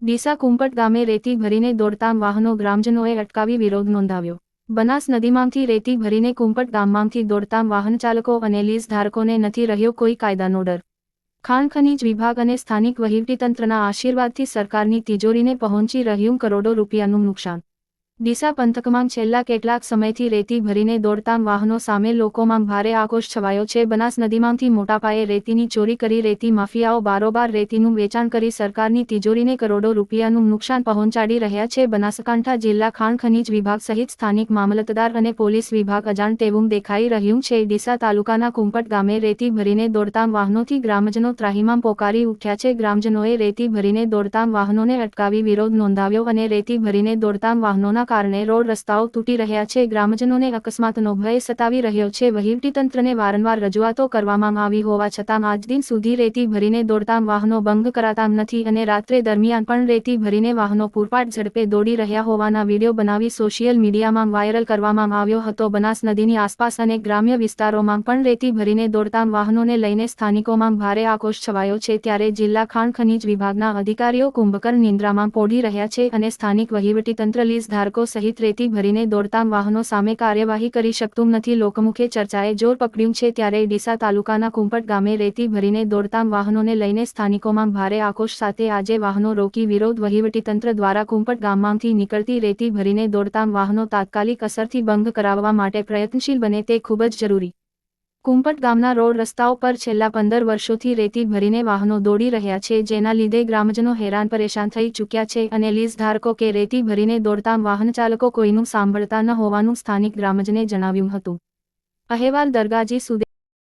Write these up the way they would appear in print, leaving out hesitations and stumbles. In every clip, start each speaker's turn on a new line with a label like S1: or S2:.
S1: ડીસા કુંપટ ગામે રેતી ભરીને દોડતા વાહનો ગ્રામજનોએ અટકાવી વિરોધ નોંધાવ્યો। બનાસ નદીમાંથી રેતી ભરીને કુંપટ ગામમાંથી દોડતા વાહન ચાલકો અને લીઝ ધારકોને નથી રહ્યો કોઈ કાયદાનો ડર। ખાણ ખનીજ વિભાગ અને સ્થાનિક વહીવટીતંત્રના આશીર્વાદથી સરકારની તિજોરીને પહોંચી રહ્યું કરોડો રૂપિયાનું નુકસાન। ડીસા પંથકમાં છેલ્લા કેટલાક સમયથી રેતી ભરીને દોડતા વાહનો સામે લોકોમાં ભારે આક્રોશ છવાયો છે। બનાસ નદીમાંથી મોટા પાયે રેતીની ચોરી કરી રેતી માફિયાઓ બારોબાર રેતીનું વેચાણ કરી સરકારની તિજોરીને કરોડો રૂપિયાનું નુકસાન પહોંચાડી રહ્યા છે। બનાસકાંઠા જિલ્લા ખાણ ખનીજ વિભાગ સહિત સ્થાનિક મામલતદાર અને પોલીસ વિભાગ અજાણ તેવું દેખાઈ રહ્યું છે। ડીસા તાલુકાના કુંપટ ગામે રેતી ભરીને દોડતા વાહનોથી ગ્રામજનો ત્રાહિમામ પોકારી ઉઠ્યા છે। ગ્રામજનોએ રેતી ભરીને દોડતા વાહનોને અટકાવી વિરોધ નોંધાવ્યો અને રેતી ભરીને દોડતા વાહનોના કારણે રોડ રસ્તાઓ તૂટી રહ્યા છે। ગ્રામજનોને અકસ્માતનો ભય સતાવી રહ્યો છે। વહીવટીતંત્રને વારંવાર રજૂઆતો કરવામાં આવી હોવા છતાં આજ દિન સુધી રેતી ભરીને દોડતા વાહનો બંધ કરાતા નથી અને રાત્રે દરમિયાન પણ રેતી ભરીને વાહનો પૂરપાટ ઝડપે દોડી રહ્યા હોવાના વિડીયો બનાવી સોશિયલ મીડિયામાં વાયરલ કરવામાં આવ્યો હતો। બનાસ નદીની આસપાસ અને ગ્રામ્ય વિસ્તારોમાં પણ રેતી ભરીને દોડતા વાહનોને લઈને સ્થાનિકોમાં ભારે આક્રોશ છવાયો છે। ત્યારે જિલ્લા ખાણ ખનીજ વિભાગના અધિકારીઓ કુંભકર નિંદ્રામાં પોઢી રહ્યા છે અને સ્થાનિક વહીવટીતંત્ર લીઝ ધારકો સહિત રેતી ભરીને દોડતા વાહનો સામે કાર્યવાહી કરી શકતું નથી। લોકમુખે ચર્ચાએ જોર પકડ્યું છે ત્યારે ડીસા તાલુકાના કુંપટ ગામે રેતી ભરીને દોડતા વાહનોને લઈને સ્થાનિકોમાં ભારે આક્રોશ સાથે આજે વાહનો રોકી વિરોધ વહીવટીતંત્ર દ્વારા કુંપટ ગામમાંથી નીકળતી રેતી ભરીને દોડતા વાહનો તાત્કાલિક અસરથી બંધ કરાવવા માટે પ્રયત્નશીલ બને તે ખૂબ જ જરૂરી। કુંપટ ગામના રોડ રસ્તાઓ પર છેલ્લા 15 વર્ષોથી રેતી ભરીને વાહનો દોડી રહ્યા છે જેના લીધે ગ્રામજનો હેરાન પરેશાન થઈ ચૂક્યા છે અને લીઝ ધારકો કે રેતી ભરીને દોડતા વાહન ચાલકો કોઈનું સાંભળતા ન હોવાનું સ્થાનિક ગ્રામજને જણાવ્યું હતું। અહેવાલ દરગાજી સુદે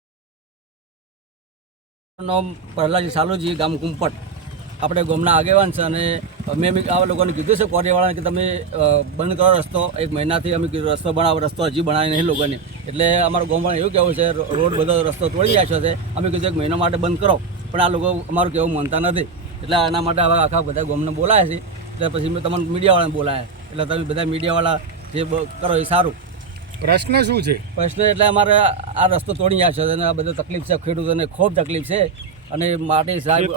S2: નામ પ્રહલાદજી સાલુજી ગામ કુંપટ આપણે ગામના આગેવાન છે અને મેં બી આ લોકોને કીધું છે કોરીવાળાને કે તમે બંધ કરો રસ્તો। 1 મહિનાથી અમે કીધું રસ્તો બનાવો, રસ્તો હજી બનાવી નહીં લોકોને। એટલે અમારું ગામમાં એવું કહેવું છે રોડ બધો રસ્તો તોડી નાખ્યો છે। અમે કીધું 1 મહિના માટે બંધ કરો પણ આ લોકો અમારું કહેવું માનતા નથી। એટલે આના માટે હવે આખા બધા ગામને બોલાયા છે। એટલે પછી મેં તમને મીડિયાવાળાને બોલાયા એટલે તમે બધા મીડિયાવાળા જે કરો એ સારું।
S3: પ્રશ્ન શું છે?
S2: પ્રશ્ન એટલે અમારે આ રસ્તો તોડી નાખ્યો છે અને આ બધું તકલીફ છે, ખેડૂતોને ખૂબ તકલીફ છે અને માટે સાહેબ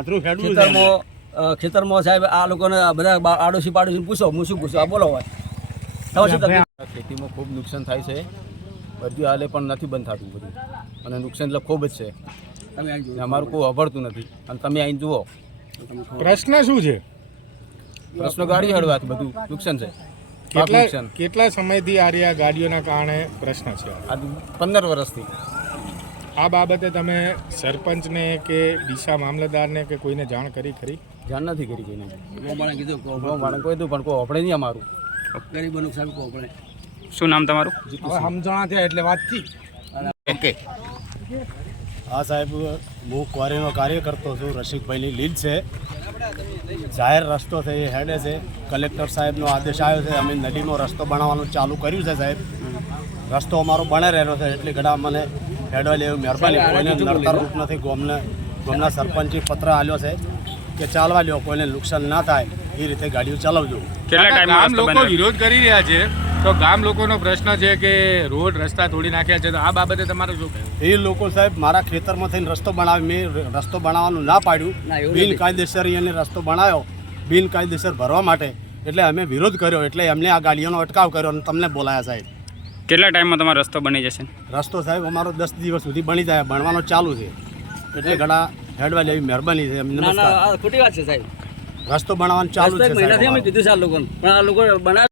S2: ખેતરમાં સાહેબ આ લોકોને બધા આડોશી પાડોશી પૂછો, હું શું પૂછું? આ બોલો હોય તમે શું તકલીફ?
S4: ખેતીમાં ખૂબ નુકસાન થાય છે, બધી હાલે પણ નથી બંધ થતું બધું અને નુકસાન એટલે ખૂબ જ છે। અમારું કોઈ અભરતું નથી અને તમે અહીં જુઓ।
S3: પ્રશ્ન શું છે?
S4: પ્રશ્ન ગાડી હળવાથી બધું નુકસાન છે।
S3: કેટલા સમયથી આ ગાડીઓના કારણે પ્રશ્ન છે?
S4: આ 15 વર્ષથી।
S3: આ બાબતે તમે સરપંચને કે ડીસા મામલતદારને કે કોઈને જાણ કરી ખરી?
S4: જાણ નથી કરી કોઈને।
S2: ગોમાણે કીધું
S4: કોઈ દઉં પણ કોઈ આપણે નહીં અમારું
S2: ગરીબોનું સાહેબ કહો આપણે।
S5: શું નામ તમારું?
S3: સમજણા થયા એટલે વાત થી
S5: ઓકે।
S6: હા સાહેબ, હું ક્વારીનો કાર્ય કરતો છું। રસિકભાઈની લીડ છે, જાહેર રસ્તો છે એ હેડે છે। કલેક્ટર સાહેબનો આદેશ આવ્યો છે, અમે નદીમાં રસ્તો બનાવવાનું ચાલુ કર્યું છે સાહેબ। રસ્તો અમારો બને રહેલો છે એટલે ઘણા મને હેડવા લેવું મહેરબાની। કોઈને નડતર રૂપ નથી। ગામના સરપંચે પત્ર આપ્યો છે કે ચાલવા લ્યો, કોઈને નુકસાન ના થાય એ રીતે ગાડીઓ ચલાવજો।
S3: ગામ લોકો વિરોધ કરી રહ્યા છે તો ગામ લોકોનો પ્રશ્ન છે કે રોડ રસ્તા તોડી નાખ્યા છે, તો આ બાબતે તમારું શું કહેવું?
S6: એ લોકો સાહેબ મારા ખેતરમાં થઈને રસ્તો બનાવે, મેં રસ્તો બનાવવાનું ના પાડ્યું, બિનકાયદેસર એને રસ્તો બનાવ્યો બિનકાયદેસર ભરવા માટે, એટલે અમે વિરોધ કર્યો એટલે એમને આ ગાડીઓનો અટકાવ કર્યો અને તમને બોલાયા સાહેબ।
S5: કેટલા ટાઈમમાં તમારો રસ્તો બની જશે?
S6: રસ્તો સાહેબ અમારો 10 દિવસ સુધી બની જાય, બનવાનો ચાલુ છે એટલે ઘણા હેડવા લેવી મહેરબાની છે।
S2: ના ખોટી વાત છે સાહેબ,
S6: રસ્તો બનાવવાનું ચાલુ છે
S2: મહિનાથી અમે કીધું છે આ લોકોને પણ આ લોકો બનાવે